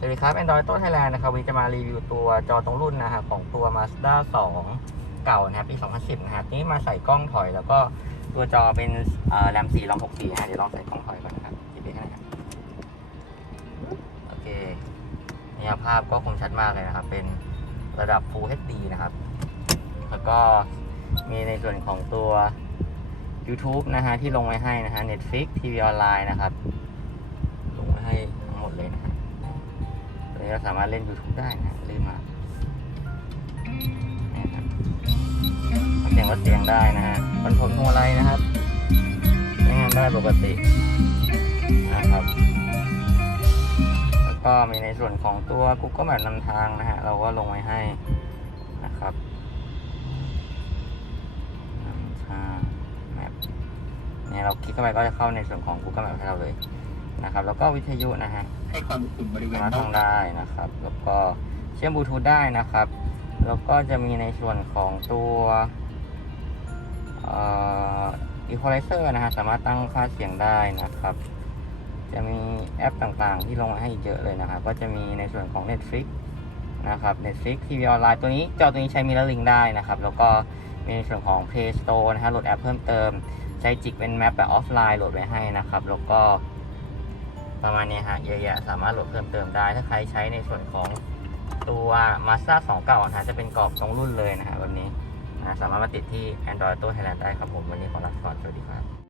สวัสดีครับ Android ต้นไทยแลนด์นะครับวันนี้จะมารีวิวตัวจอตรงรุ่นนะครับของตัว Mazda 2 เก่านะครับปี 2010 นะครับนี่มาใส่กล้องถอยแล้วก็ตัวจอเป็นแรม4รอม64ฮะเดี๋ยวลองใส่กล้องถอยก่อนนะครับจิบไปข้างในครับโอเคเนี่ยภาพก็คมชัดมากเลยนะครับ เป็นระดับ Full HD นะครับ แล้วก็มีในส่วนของตัว YouTube นะฮะที่ลงไว้ให้นะฮะ Netflix ทีวีออนไลน์นะครับ นนี้เราสามารถเล่น YouTube ได้นะลืมมาเนี่ยครับเสียงวัดเสียงได้นะฮะคอนโทรลพวงมาลัยนะครับใช้งานได้ปกตินะครับ แล้วก็มีในส่วนของตัว Google Map นำทางนะฮะ เราก็ลงไว้ให้นะครับนำทาง Map เนี่ยเราคลิกเข้าไปก็จะเข้าในส่วนของ Google Map ให้เราเลย นะครับ แล้วก็วิทยุนะฮะให้ความอบอุ่นบริเวณสามารถนอฟักงได้นะครับ แล้วก็เชื่อมบลูทูธได้นะครับ แล้วก็จะมีในส่วนของตัวเอ่อ equalizer นะฮะสามารถตั้งค่าเสียงได้นะครับ จะมีแอปต่างๆ ที่ลงมาให้อีกเยอะเลยนะครับก็จะมีในส่วนของ Netflix นะครับ Netflix ทีวีออนไลน์ตัวนี้จอตัวนี้ใช้ Mirror Link ได้นะครับ แล้วก็มีในส่วนของ Play Store นะฮะโหลดแอปเพิ่มเติม ใช้จิกเป็นแมปแบบออฟไลน์โหลดไว้ให้นะครับ แล้วก็ ประมาณนี้ฮะเยอะแยะสามารถโหลดเพิ่มเติมได้ ถ้าใครใช้ในส่วนของตัว Mazda 2เก่านะฮะจะเป็นกรอบตรงรุ่นเลยนะฮะวันนี้นะสามารถมาติดที่ Android ตัว Thailand ได้ครับผม วันนี้ขอลาไปก่อนสวัสดีครับ